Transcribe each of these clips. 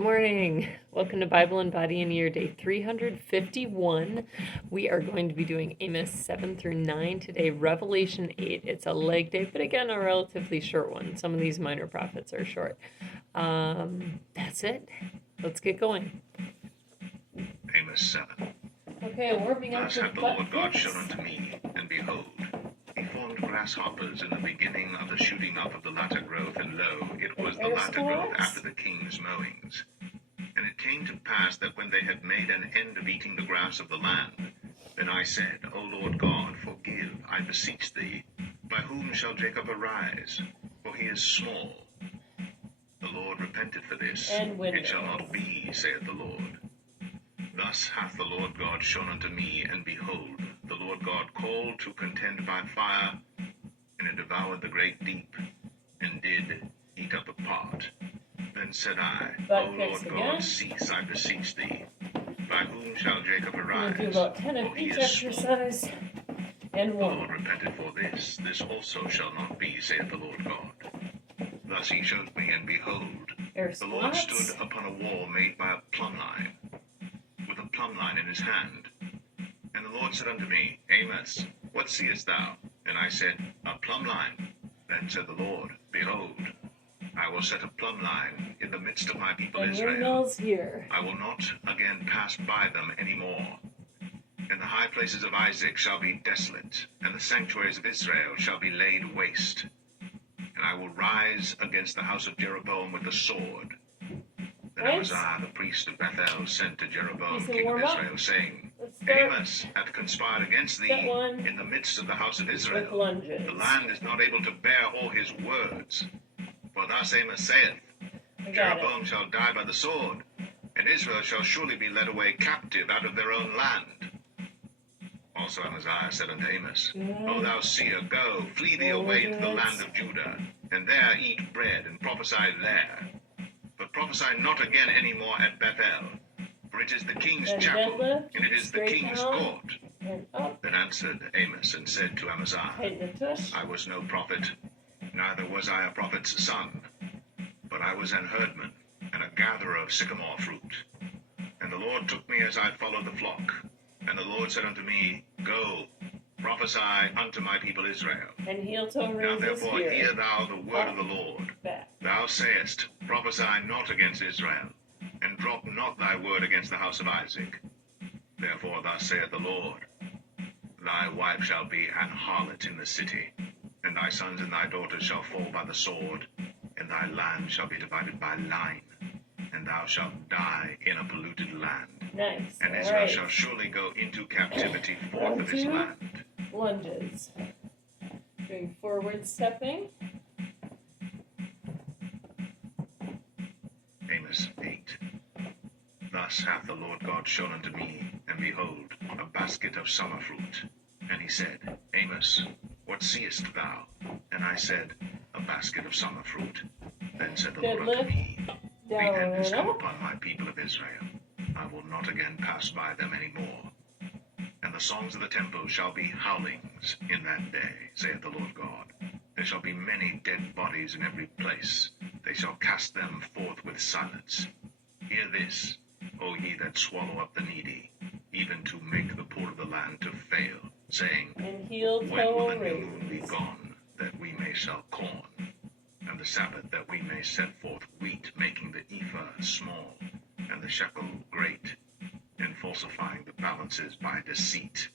Good morning. Welcome to Bible and Body in Year Day 351. We are going to be doing Amos 7 through 9 today, Revelation 8. It's a leg day, but again, a relatively short one. Some of these minor prophets are short. That's it. Let's get going. Amos 7. Okay, warming up. Thus hath the Lord God shown unto me, and behold, he formed grasshoppers in the beginning of the shooting up of the latter growth, and lo, it was the latter growth after the king's mowings. And it came to pass that when they had made an end of eating the grass of the land, then I said, O Lord God, forgive, I beseech thee. By whom shall Jacob arise? For he is small. The Lord repented for this. It shall not be, saith the Lord. Thus hath the Lord God shown unto me, and behold, the Lord God called to contend by fire, and it devoured the great deep, and did eat up a part. Then said I, O Lord God, cease, I beseech thee. By whom shall Jacob arise? We'll do about 10 of each exercise. And one. The Lord repented for this. This also shall not be, saith the Lord God. Thus he showed me, and behold, the Lord stood upon a wall made by a plumbline, with a plumbline in his hand. And the Lord said unto me, Amos, what seest thou? And I said, A plumbline. Then said the Lord, Behold, I will set a plumbline in the midst of my people Israel. I will not again pass by them any more. And the high places of Isaac shall be desolate, and the sanctuaries of Israel shall be laid waste. And I will rise against the house of Jeroboam with the sword. Then Amaziah the priest of Bethel sent to Jeroboam king of Israel, saying, Amos hath conspired against thee in the midst of the house of Israel. The land is not able to bear all his words. For thus Amos saith, Jeroboam shall die by the sword, and Israel shall surely be led away captive out of their own land. Also Amaziah said unto Amos, O thou seer, go, flee thee away into the land of Judah, and there eat bread, and prophesy there. But prophesy not again any more at Bethel, for it is the king's chapel, and it is the king's court. Then answered Amos, and said to Amaziah, I was no prophet, neither was I a prophet's son, but I was an herdman, and a gatherer of sycamore fruit. And the Lord took me as I followed the flock. And the Lord said unto me, Go, prophesy unto my people Israel. Now therefore hear thou the word of the Lord. Thou sayest, Prophesy not against Israel, and drop not thy word against the house of Isaac. Therefore thus saith the Lord, Thy wife shall be an harlot in the city, and thy sons and thy daughters shall fall by the sword, and thy land shall be divided by line, and thou shalt die in a polluted land. Nice. And Israel shall surely go into captivity forth of his land. Lunges. Doing forward stepping. Amos 8. Thus hath the Lord God shown unto me, and behold, a basket of summer fruit. And he said, Amos, what seest thou? And I said, A basket of summer fruit. Then said the Lord unto me, The end is come upon my people of Israel. I will not again pass by them any more. And the songs of the temple shall be howlings in that day, saith the Lord God. There shall be many dead bodies in every place. They shall cast them forth with silence. Hear this, O ye that swallow up the needy, even to make the poor of the land to fail, saying, When will the new moon be gone, that we may sell corn, and the Sabbath that we may set forth wheat, making the ephah small, and the shekel great, and falsifying the balances by deceit,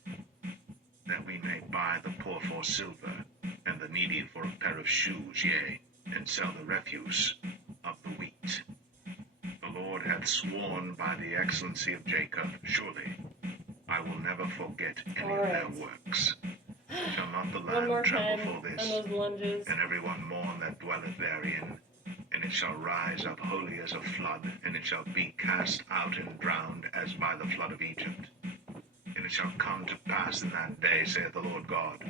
that we may buy the poor for silver, and the needy for a pair of shoes, yea, and sell the refuse of the wheat. The Lord hath sworn by the excellency of Jacob, surely I will never forget any of their works. Shall not the land tremble for this, and every one mourn that dwelleth therein? And it shall rise up wholly as a flood, and it shall be cast out and drowned as by the flood of Egypt. And it shall come to pass in that day, saith the Lord God,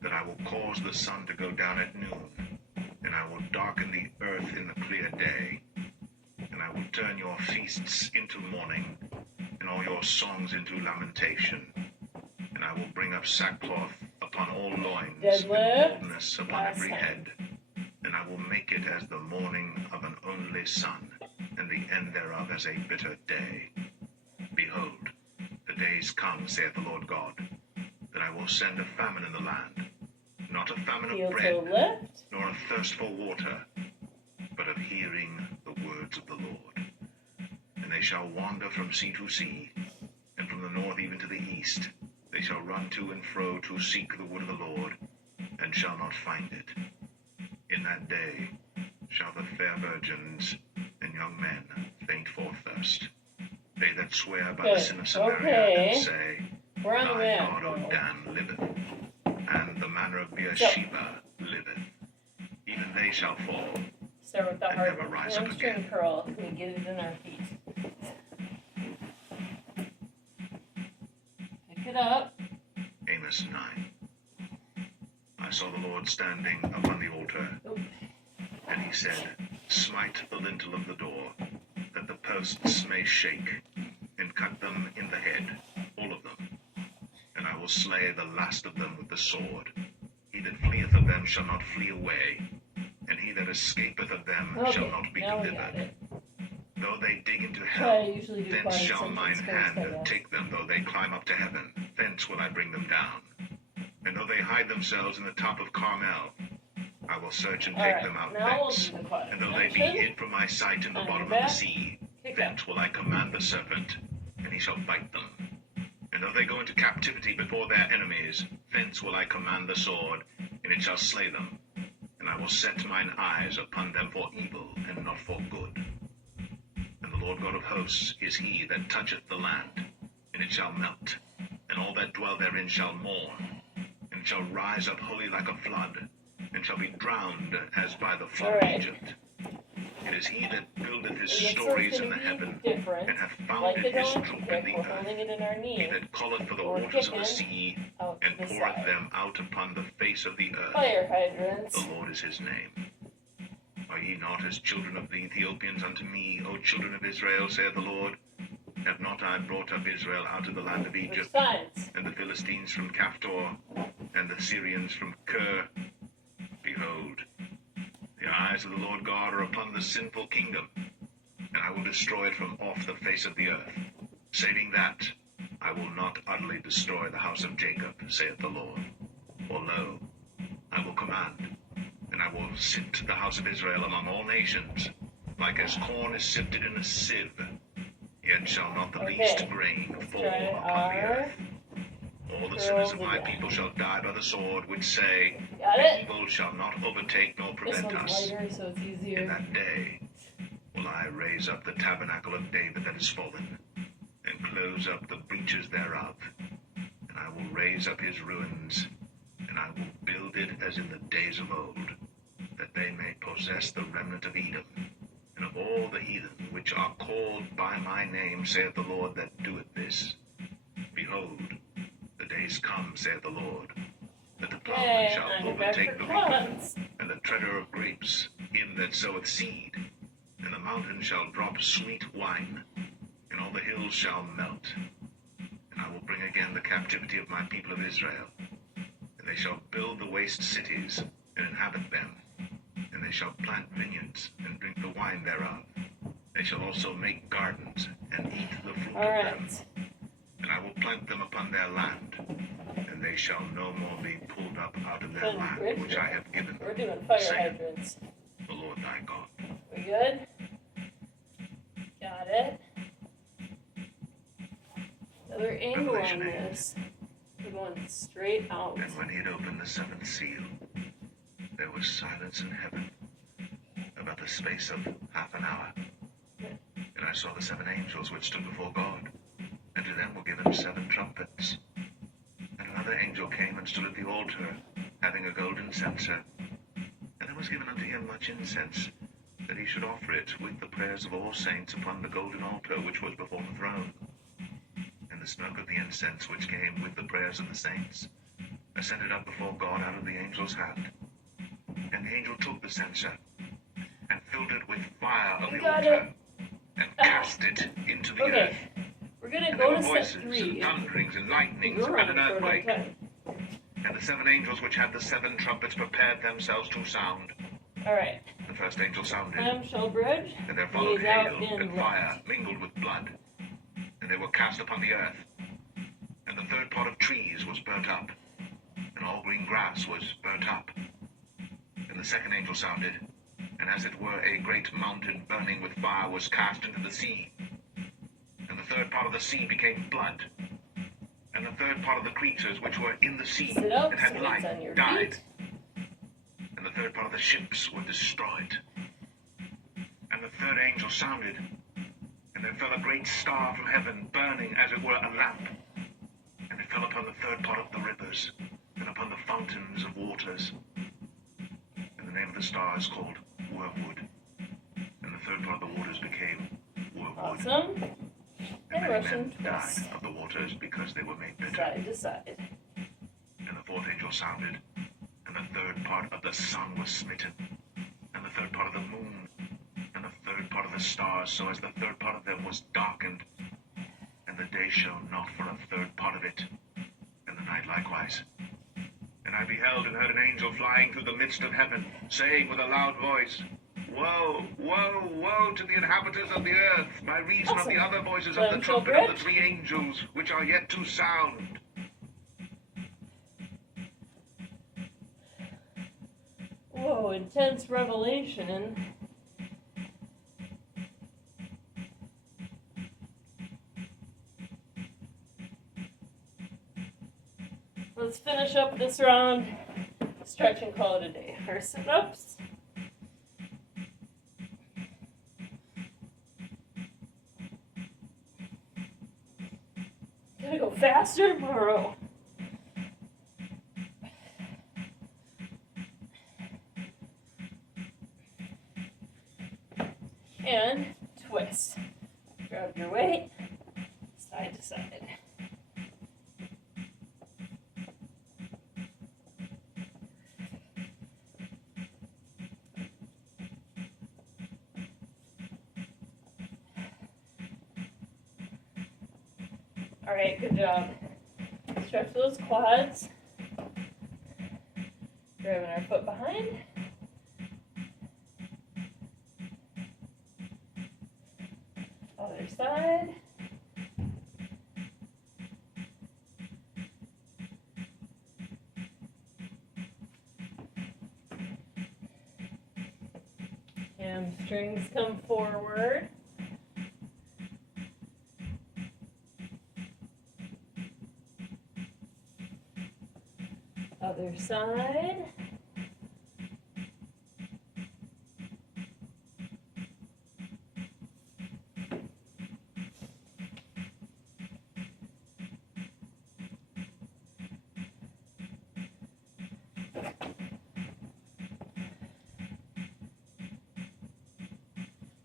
that I will cause the sun to go down at noon, and I will darken the earth in the clear day, and I will turn your feasts into mourning, and all your songs into lamentation, and I will bring up sackcloth upon all loins, and baldness upon every head. And I will make it as the mourning of an only son, and the the end thereof as a bitter day. Behold, the days come, saith the Lord God, that I will send a famine in the land, not a famine of bread, nor a thirst for water, but of hearing the words of the Lord. And they shall wander from sea to sea, and from the north even to the east. They shall run to and fro to seek the word of the Lord, and shall not find it. In that day shall the fair virgins and young men faint for thirst. They that swear by the sin of Samaria and say, Thy God, O Dan, liveth, and the manner of Beersheba liveth. Even they shall fall, start with the and hard never one. rise up Hamstring again. curl. Can we get it in our feet? Pick it up. Amos 9. I saw the Lord standing upon the altar, and he said, Smite the lintel of the door, that the posts may shake, and cut them in the head, all of them. And I will slay the last of them with the sword. He that fleeth of them shall not flee away, and he that escapeth of them shall not be delivered. Though they dig into hell, thence shall mine hand take them. Though they climb up to heaven, thence will I bring them down. And though they hide themselves in the top of Carmel, I will search and take them out thence. And though they be hid from my sight in the bottom of the sea, thence will I command the serpent, and he shall bite them. And though they go into captivity before their enemies, thence will I command the sword, and it shall slay them. And I will set mine eyes upon them for evil, and not for good. And the Lord God of hosts is he that toucheth the land, and it shall melt, and all that dwell therein shall mourn, and shall rise up wholly like a flood, and shall be drowned as by the flood of Egypt. It is he that buildeth his stories in the heaven, and hath founded his troop in the earth. He that calleth for the waters of the sea, and poureth them out upon the face of the earth. Fire hydrants. The Lord is his name. Are ye not as children of the Ethiopians unto me, O children of Israel, saith the Lord? Have not I brought up Israel out of the land of Egypt, and the Philistines from Caphtor, and the Syrians from Kir? Behold, the eyes of the Lord God are upon the sinful kingdom, and I will destroy it from off the face of the earth. Saving that, I will not utterly destroy the house of Jacob, saith the Lord. For lo, I will command, and I will sift the house of Israel among all nations, like as corn is sifted in a sieve. Yet shall not the least grain fall upon the earth. All the sinners of my people shall die by the sword, which say, evil shall not overtake nor prevent us. So it's easier. In that day will I raise up the tabernacle of David that is fallen, and close up the breaches thereof. And I will raise up his ruins, and I will build it as in the days of old, that they may possess the remnant of Edom, and of all the heathen which are called by my name, saith the Lord that doeth this. Behold, the days come, saith the Lord, that the plowman shall overtake the reaper, and the treader of grapes, him that soweth seed. And the mountain shall drop sweet wine, and all the hills shall melt. And I will bring again the captivity of my people of Israel, and they shall build the waste cities, and inhabit them. And they shall plant vineyards, and drink the wine thereof. They shall also make gardens, and eat the fruit of them. And I will plant them upon their land, and they shall no more be pulled up out of their land, which I have given them. We're doing fire hydrants. The Lord thy God. We good? Got it. Another angle on this. We're going straight out. And when he had opened the seventh seal, there was silence in heaven about the space of half an hour. And I saw the seven angels which stood before God, and to them were given seven trumpets. And another angel came and stood at the altar, having a golden censer. And there was given unto him much incense, that he should offer it with the prayers of all saints upon the golden altar which was before the throne. And the smoke of the incense which came with the prayers of the saints ascended up before God out of the angel's hand. And the angel took the censer, and filled it with fire of the altar, and cast it into the earth. We're going to And go there to were step voices, 3. and thunderings, and lightnings, You're and on an it for a long earthquake. time. And the seven angels which had the seven trumpets prepared themselves to sound. Alright. The first angel sounded, Clamshell bridge. and there followed He's out hail in and fire mingled with blood, and they were cast upon the earth. And the third part of trees was burnt up, and all green grass was burnt up. And the second angel sounded, and as it were a great mountain burning with fire was cast into the sea. And the third part of the sea became blood. And the third part of the creatures which were in the sea Sit up, and had so life it's on your died. feet. And the third part of the ships were destroyed. And the third angel sounded, and there fell a great star from heaven, burning as it were a lamp. And it fell upon the third part of the rivers, and upon the fountains of waters. And the name of the star is called Wormwood. And the third part of the waters became Wormwood. Awesome. And And many Russian men died twist. of the waters because they were made bitter. Side to side. And the fourth angel sounded, and the third part of the sun was smitten, and the third part of the moon, and the third part of the stars, so as the third part of them was darkened, and the day shone not for a third part of it, and the night likewise. And I beheld and heard an angel flying through the midst of heaven, saying with a loud voice, Woe, woe, woe to the inhabitants of the earth, by reason of the other voices of the trumpet of the three angels, which are yet to sound. Whoa, intense revelation. Let's finish up this round. Stretch and call it a day. Our sit-ups. Gotta go faster tomorrow. And twist. Grab your weight, side to side. All right, good job. Stretch those quads. Grabbing our foot behind. Other side. Hamstrings come forward. Other side.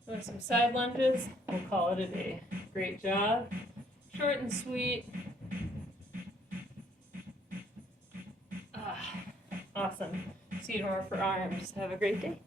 With some side lunges, we'll call it a day. Great job. Short and sweet. Awesome. See you tomorrow for arms. Have a great day.